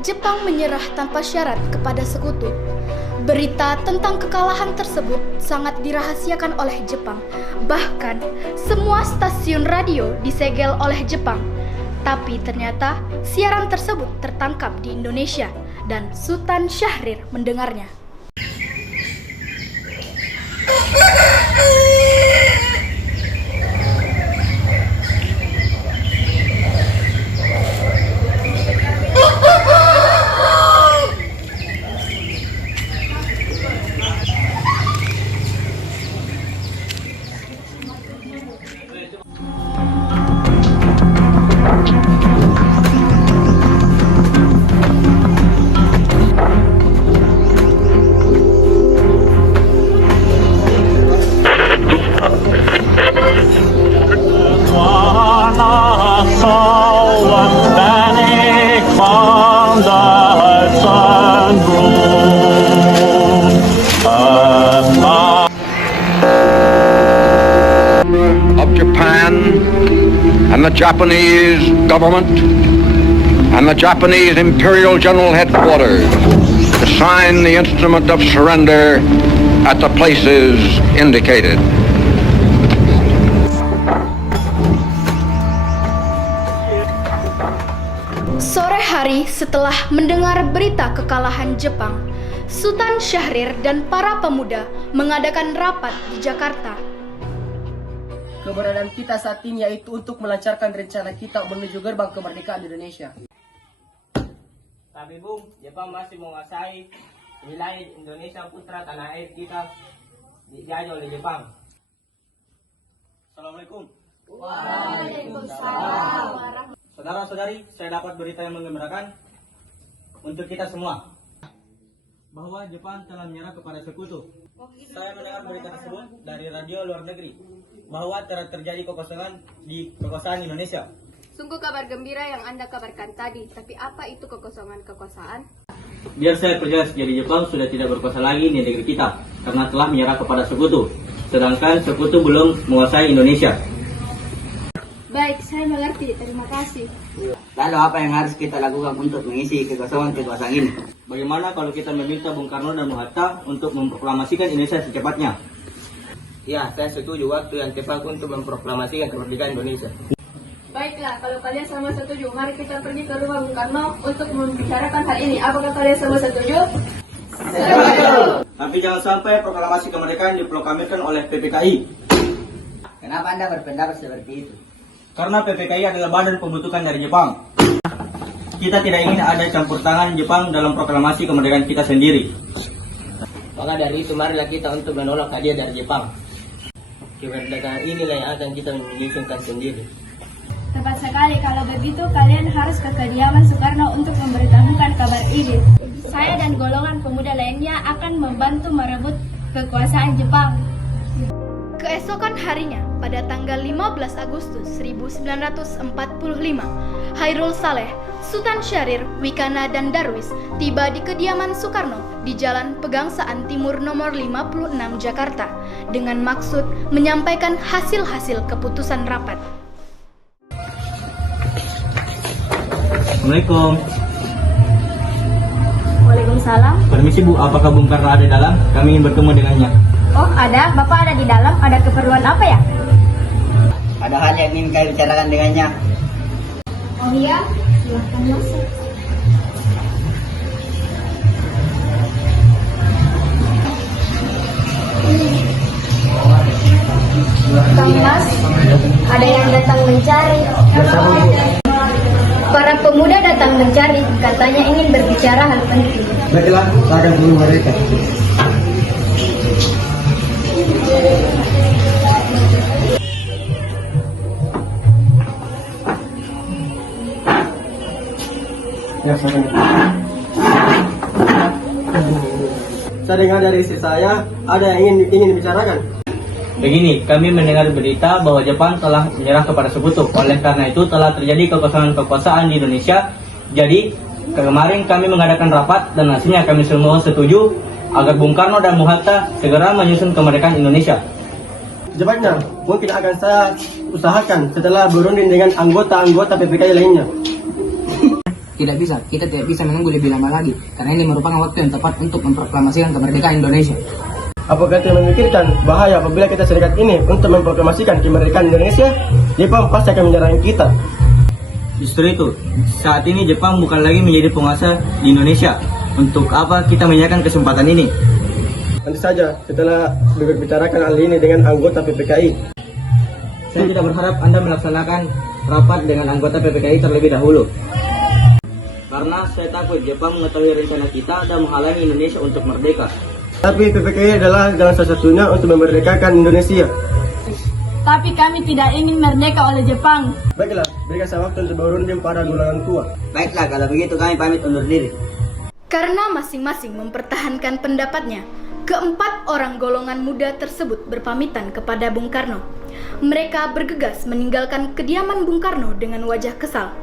Jepang menyerah tanpa syarat kepada sekutu. Berita tentang kekalahan tersebut sangat dirahasiakan oleh Jepang. Bahkan, semua stasiun radio disegel oleh Jepang. Tapi ternyata siaran tersebut tertangkap di Indonesia dan Sultan Syahrir mendengarnya. Of Japan and the Japanese government and the Japanese Imperial General Headquarters to sign the instrument of surrender at the places indicated. Sore hari setelah mendengar berita kekalahan Jepang, Sultan Syahrir dan para pemuda mengadakan rapat di Jakarta. Keberadaan kita saat ini yaitu untuk melancarkan rencana kita menuju gerbang kemerdekaan Indonesia. Tapi Bung, Jepang masih menguasai wilayah Indonesia putra tanah air kita dijajah oleh Jepang. Assalamualaikum. Waalaikumsalam. Saudara-saudari, saya dapat berita yang menggembirakan untuk kita semua bahwa Jepang telah menyerah kepada sekutu. Saya mendengar berita tersebut dari radio luar negeri bahwa telah terjadi kekosongan di kekuasaan Indonesia. Sungguh kabar gembira yang Anda kabarkan tadi, tapi apa itu kekosongan kekuasaan? Biar saya perjelas, jadi Jepang sudah tidak berkuasa lagi di negeri kita karena telah menyerah kepada sekutu, sedangkan sekutu belum menguasai Indonesia. Baik, saya mengerti. Terima kasih. Lalu apa yang harus kita lakukan untuk mengisi kekosongan ini? Bagaimana kalau kita meminta Bung Karno dan Bung Hatta untuk memproklamasikan Indonesia secepatnya? Ya, saya setuju waktu yang tepat untuk memproklamasikan kemerdekaan Indonesia. Baiklah, kalau kalian semua setuju, mari kita pergi ke rumah Bung Karno untuk membicarakan hal ini. Apakah kalian semua setuju? Setuju. Tapi jangan sampai proklamasi kemerdekaan diproklamirkan oleh PPKI. Kenapa Anda berpendapat seperti itu? Karena PPKI adalah badan pembentukan dari Jepang. Kita tidak ingin ada campur tangan Jepang dalam proklamasi kemerdekaan kita sendiri. Maka dari itu marilah kita untuk menolak hadiah dari Jepang. Kemerdekaan inilah yang akan kita menyusunkan sendiri. Tepat sekali, kalau begitu kalian harus ke kediaman Soekarno untuk memberitahukan kabar ini. Saya dan golongan pemuda lainnya akan membantu merebut kekuasaan Jepang. Keesokan harinya, pada tanggal 15 Agustus 1945, Hairul Saleh, Sultan Syahrir, Wikana, dan Darwis tiba di kediaman Soekarno di Jalan Pegangsaan Timur nomor 56 Jakarta dengan maksud menyampaikan hasil-hasil keputusan rapat. Assalamualaikum. Waalaikumsalam. Permisi Bu, apakah Bung Karno ada dalam? Kami ingin bertemu dengannya. Oh, ada. Bapak ada di dalam. Ada keperluan apa ya? Ada hal yang ingin kami bicarakan dengannya. Oh iya, silahkan masuk. Kang Mas, ada yang datang mencari. Para pemuda datang mencari, katanya ingin berbicara hal penting. Baiklah, saya akan menemui mereka. Ya, saya dengar dari istri saya ada yang ingin dibicarakan. Begini, kami mendengar berita bahwa Jepang telah menyerah kepada sekutu. Oleh karena itu telah terjadi kekosongan kekuasaan di Indonesia. Jadi kemarin kami mengadakan rapat dan hasilnya kami semua setuju agar Bung Karno dan Bung Hatta segera menyusun kemerdekaan Indonesia. Cepatnya, mungkin akan saya usahakan setelah berunding dengan anggota-anggota PPKI lainnya. Tidak bisa, kita tidak bisa menunggu lebih lama lagi, karena ini merupakan waktu yang tepat untuk memproklamasikan kemerdekaan Indonesia. Apakah kita memikirkan bahaya apabila kita serikat ini untuk memproklamasikan kemerdekaan Indonesia? Jepang pasti akan menyerang kita. Justru itu, saat ini Jepang bukan lagi menjadi penguasa di Indonesia. Untuk apa kita menyanyikan kesempatan ini? Nanti saja setelah berbicarakan hal ini dengan anggota PPKI. Saya tidak berharap Anda melaksanakan rapat dengan anggota PPKI terlebih dahulu. Karena saya takut Jepang mengetahui rencana kita dan menghalangi Indonesia untuk merdeka. Tapi PPKI adalah jalan salah satunya untuk memerdekakan Indonesia. Tapi kami tidak ingin merdeka oleh Jepang. Baiklah, berikan saya waktu untuk berunding para golongan tua. Baiklah, kalau begitu kami pamit undur diri. Karena masing-masing mempertahankan pendapatnya, keempat orang golongan muda tersebut berpamitan kepada Bung Karno. Mereka bergegas meninggalkan kediaman Bung Karno dengan wajah kesal.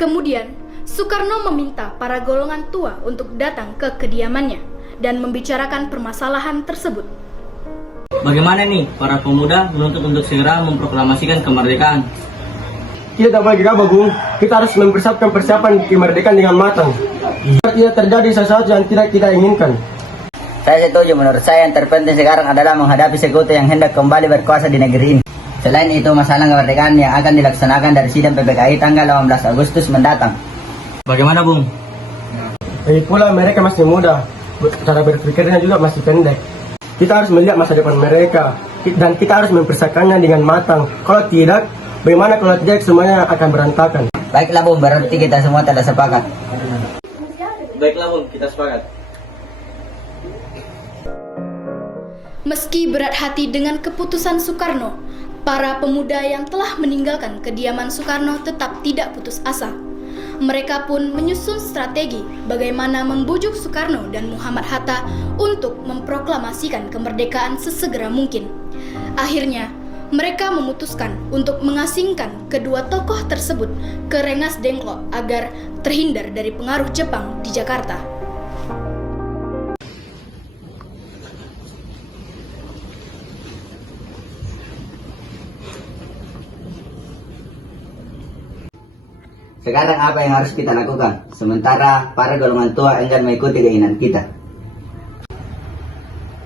Kemudian, Soekarno meminta para golongan tua untuk datang ke kediamannya dan membicarakan permasalahan tersebut. Bagaimana nih para pemuda menuntut untuk segera memproklamasikan kemerdekaan? Kita tak bagi kabar, Bung. Kita harus mempersiapkan persiapan kemerdekaan dengan matang. Tidak terjadi sesuatu yang tidak kita inginkan. Saya setuju, menurut saya yang terpenting sekarang adalah menghadapi sekutu yang hendak kembali berkuasa di negeri ini. Selain itu, masalah kemerdekaan yang akan dilaksanakan dari sidang PPKI tanggal 18 Agustus mendatang. Bagaimana, Bung? Lagi pula mereka masih muda, cara berpikirnya juga masih pendek. Kita harus melihat masa depan mereka dan kita harus mempersiapkannya dengan matang. Kalau tidak, bagaimana kalau tidak semuanya akan berantakan. Baiklah, Bung, berarti kita semua telah sepakat. Baiklah, Bung, kita sepakat. Meski berat hati dengan keputusan Soekarno, para pemuda yang telah meninggalkan kediaman Soekarno tetap tidak putus asa. Mereka pun menyusun strategi bagaimana membujuk Soekarno dan Muhammad Hatta untuk memproklamasikan kemerdekaan sesegera mungkin. Akhirnya, mereka memutuskan untuk mengasingkan kedua tokoh tersebut ke Rengas Dengklok agar terhindar dari pengaruh Jepang di Jakarta. Sekarang apa yang harus kita lakukan? Sementara para golongan tua enggan mengikuti keinginan kita.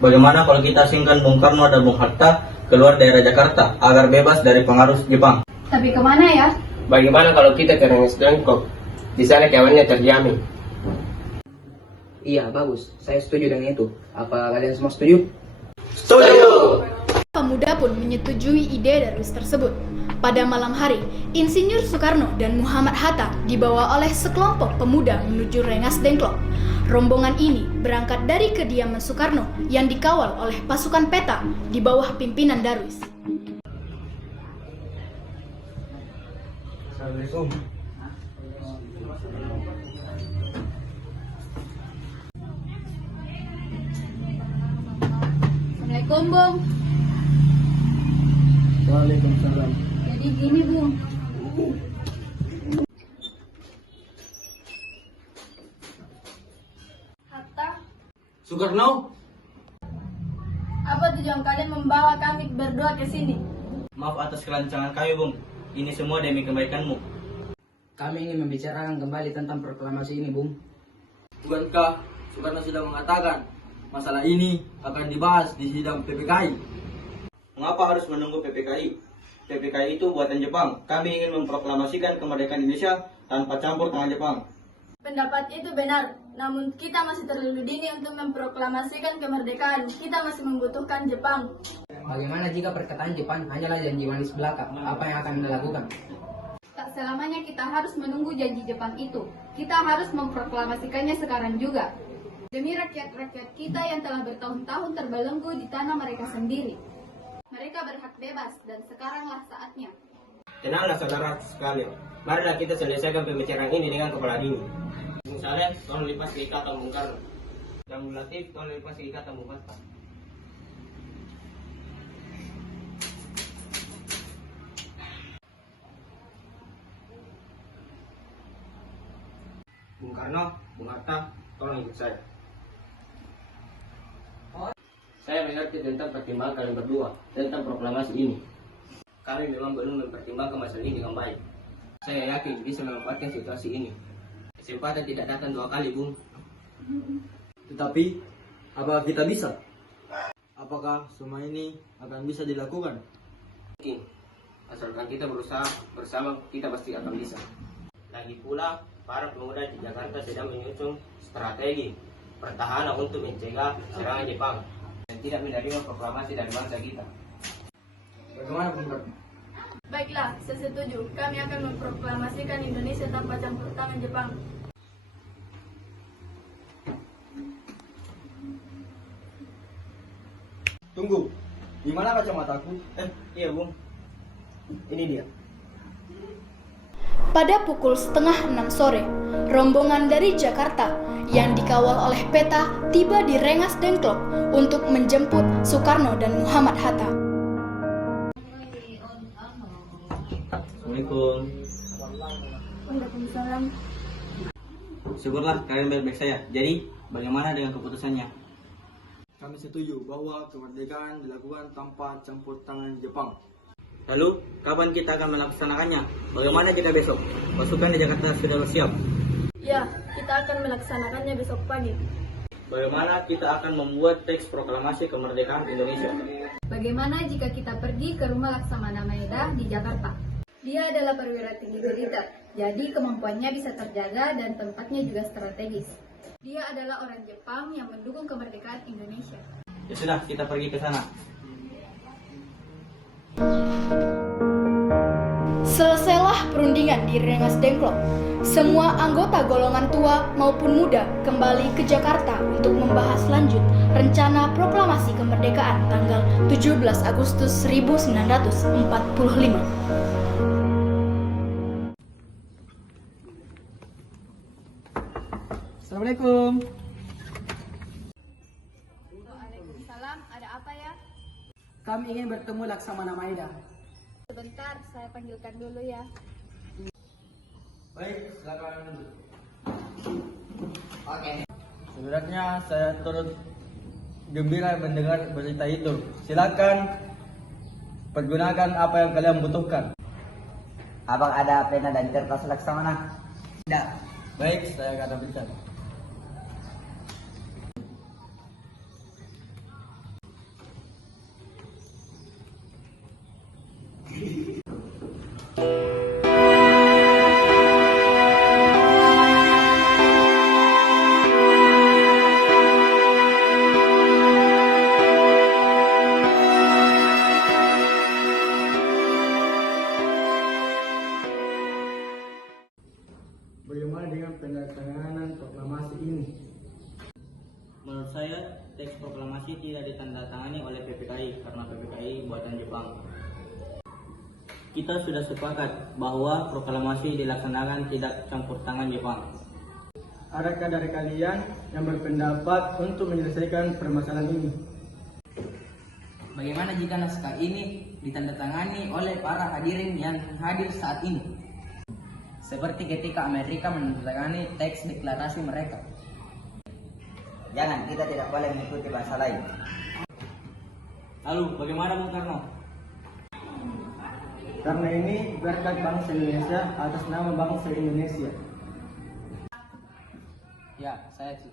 Bagaimana kalau kita asingkan Bung Karno dan Bung Hatta keluar daerah Jakarta agar bebas dari pengaruh Jepang? Tapi kemana ya? Bagaimana kalau kita ke Rengas Dengklok? Di sana keamanannya terjamin. Iya, bagus. Saya setuju dengan itu. Apa kalian semua setuju? Setuju! Pemuda pun menyetujui ide Darwis tersebut. Pada malam hari, Insinyur Soekarno dan Muhammad Hatta dibawa oleh sekelompok pemuda menuju Rengas Dengklok. Rombongan ini berangkat dari kediaman Soekarno yang dikawal oleh pasukan peta di bawah pimpinan Darwis. Assalamualaikum. Assalamualaikum, Bung. Waalaikumsalam. Jadi gini, Bung. Hatta, Soekarno? apa tujuan kalian membawa kami berdua ke sini? Maaf atas kelancangan kami, Bung. Ini semua demi kebaikanmu. Kami ingin membicarakan kembali tentang proklamasi ini, Bung. Bukankah Soekarno sudah mengatakan masalah ini akan dibahas di sidang PPKI? Mengapa harus menunggu PPKI? PPKI itu buatan Jepang. Kami ingin memproklamasikan kemerdekaan Indonesia tanpa campur tangan Jepang. Pendapat itu benar, namun kita masih terlalu dini untuk memproklamasikan kemerdekaan. Kita masih membutuhkan Jepang. Bagaimana jika perkataan Jepang hanyalah janji manis belaka? Apa yang akan Anda lakukan? Tak selamanya kita harus menunggu janji Jepang itu. Kita harus memproklamasikannya sekarang juga. Demi rakyat-rakyat kita yang telah bertahun-tahun terbelenggu di tanah mereka sendiri. Mereka berhak bebas dan sekaranglah saatnya. Tenanglah saudara sekalian. Marilah kita selesaikan pembicaraan ini dengan kepala dingin. Bung Saleh, tolong lipas keikatan Bung Karno. Dan Bung Latif, tolong lipas keikatan Bung Hatta. Bung Karno, Bung Hatta, tolong ikut saya. Saya mengerti tentang pertimbangan kalian berdua tentang proklamasi ini. Kami memang belum mempertimbangkan masalah ini dengan baik. Saya yakin bisa memanfaatkan situasi ini. Kesempatan tidak datang 2 kali, Bung. Tetapi, apakah kita bisa? Apakah semua ini akan bisa dilakukan? Mungkin. Asalkan kita berusaha bersama, kita pasti akan bisa. Lagi pula, para pemuda di Jakarta sedang menyusun strategi pertahanan untuk mencegah serangan Jepang dan tidak menerima proklamasi dari bangsa kita. Bagaimana Bung Karno? Baiklah, saya setuju. Kami akan memproklamasikan Indonesia tanpa campur tangan Jepang. Tunggu, di mana kacamataku? Iya, Bung. Ini dia. Pada pukul setengah 6 sore, rombongan dari Jakarta yang dikawal oleh Peta tiba di Rengas Dengklok untuk menjemput Soekarno dan Muhammad Hatta. Assalamualaikum. Waalaikumsalam. Syukurlah kalian baik-baik saja. Jadi, bagaimana dengan keputusannya? Kami setuju bahwa kemerdekaan dilakukan tanpa campur tangan Jepang. Lalu, kapan kita akan melaksanakannya? Bagaimana kita besok? Pasukan di Jakarta sudah siap. Ya, kita akan melaksanakannya besok pagi. Bagaimana kita akan membuat teks proklamasi kemerdekaan Indonesia? Bagaimana jika kita pergi ke rumah Laksamana Maeda di Jakarta? Dia adalah perwira tinggi militer, jadi kemampuannya bisa terjaga dan tempatnya juga strategis. Dia adalah orang Jepang yang mendukung kemerdekaan Indonesia. Ya sudah, kita pergi ke sana. Selesailah perundingan di Rengas Dengklok. Semua anggota golongan tua maupun muda kembali ke Jakarta untuk membahas lanjut rencana proklamasi kemerdekaan tanggal 17 Agustus 1945. Assalamualaikum. Waalaikumsalam, ada apa ya? Kami ingin bertemu Laksamana Maeda. Sebentar, saya panggilkan dulu ya. Baik, silakan. Oke. Sebenarnya saya turut gembira mendengar berita itu. Silakan pergunakan apa yang kalian butuhkan. Abang ada pena dan kertas Laksamana? Tidak. Baik, saya akan ambilkan. Bagaimana dengan penandatanganan proklamasi ini? Menurut saya, teks proklamasi tidak ditandatangani oleh PPKI karena PPKI buatan Jepang. Kita sudah sepakat bahwa proklamasi dilaksanakan tidak campur tangan Jepang. Adakah dari kalian yang berpendapat untuk menyelesaikan permasalahan ini? Bagaimana jika naskah ini ditandatangani oleh para hadirin yang hadir saat ini? Seperti ketika Amerika menandatangani teks deklarasi mereka. Jangan, kita tidak boleh mengikuti bahasa lain. Lalu, bagaimana Bung Karno? Karena ini berkat bangsa Indonesia atas nama bangsa Indonesia. Ya,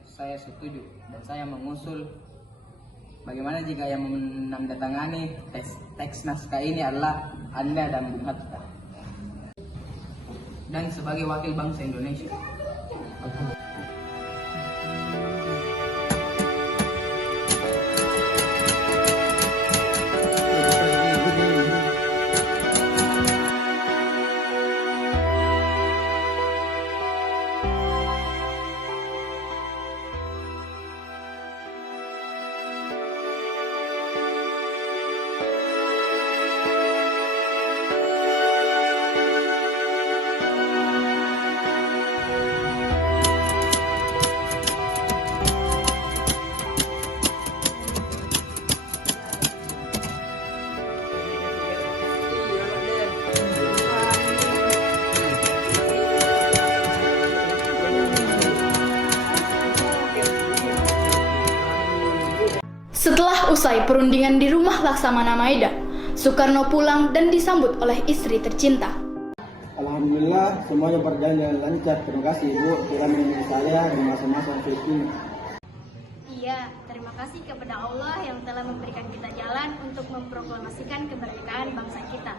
saya setuju dan saya mengusul bagaimana jika yang menandatangani teks naskah ini adalah Anda dan Bung Hatta. Dan sebagai wakil bangsa Indonesia. Setelah usai perundingan di rumah Laksamana Maeda, Soekarno pulang dan disambut oleh istri tercinta. Alhamdulillah Semoga semuanya berjalan dengan lancar. Terima kasih Ibu telah menemani saya di masa-masa sulit ini. Iya, terima kasih kepada Allah yang telah memberikan kita jalan untuk memproklamasikan kemerdekaan bangsa kita.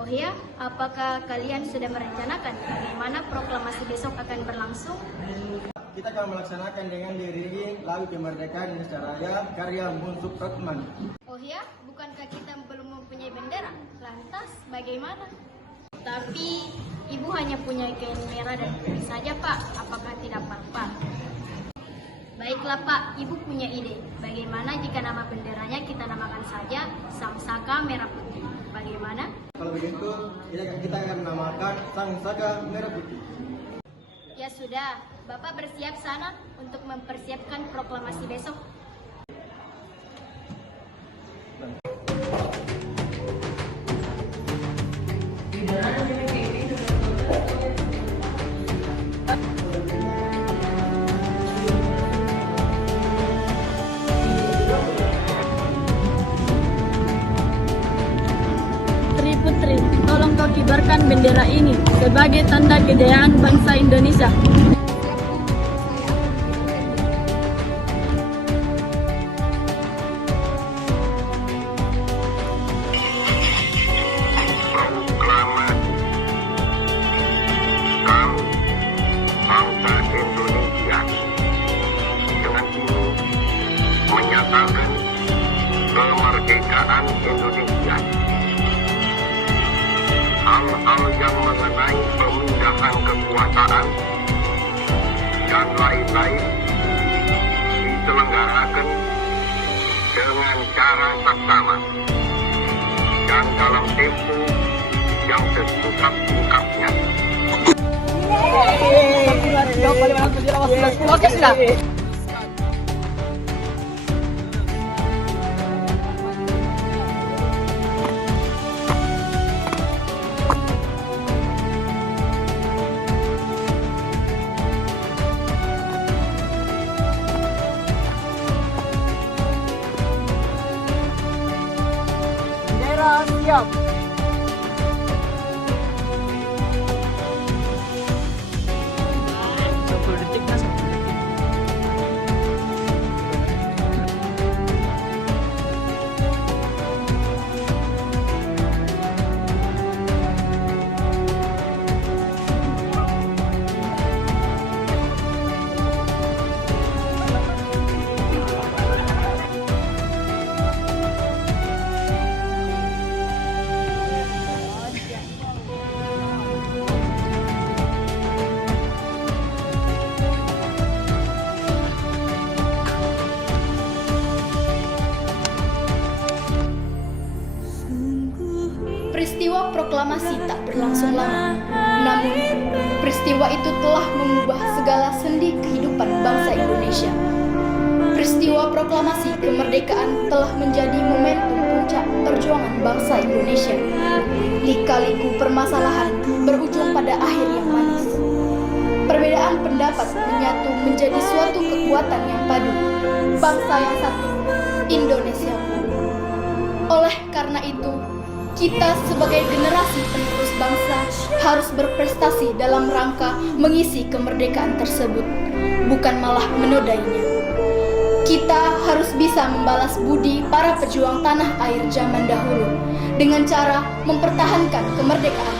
Oh ya, apakah kalian sudah merencanakan bagaimana proklamasi besok akan berlangsung? Kita akan melaksanakan dengan diiringi lagu kemerdekaan Indonesia Raya karya Munsuk Rotman. Oh ya, bukankah kita belum mempunyai bendera? Lantas bagaimana? Tapi ibu hanya punya kain merah dan putih saja, Pak. Apakah tidak apa-apa? Baiklah, Pak. Ibu punya ide. Bagaimana jika nama benderanya kita namakan saja Sang Saka Merah Putih? Bagaimana? Kalau begitu, kita akan menamakan Sang Saka Merah Putih. Ya sudah, Bapak bersiap sana untuk mempersiapkan proklamasi besok. Putri, tolong kau kibarkan bendera ini sebagai tanda kejayaan bangsa Indonesia. Menyatakan kemerdekaan Indonesia. Hal-hal yang mengenai pemindahan kekuasaan dan lain-lain diselenggarakan dengan cara saksama dan dalam tempo yang sesingkat-singkatnya. Oke, sudah. Siap. Peristiwa proklamasi tak berlangsung lama, namun peristiwa itu telah mengubah segala sendi kehidupan bangsa Indonesia. Peristiwa proklamasi kemerdekaan telah menjadi momentum puncak perjuangan bangsa Indonesia. Lika-liku permasalahan berujung pada akhir yang manis. Perbedaan pendapat menyatu menjadi suatu kekuatan yang padu. Bangsa yang satu, Indonesia. Oleh karena itu, kita sebagai generasi penerus bangsa harus berprestasi dalam rangka mengisi kemerdekaan tersebut, bukan malah menodainya. Kita harus bisa membalas budi para pejuang tanah air zaman dahulu dengan cara mempertahankan kemerdekaan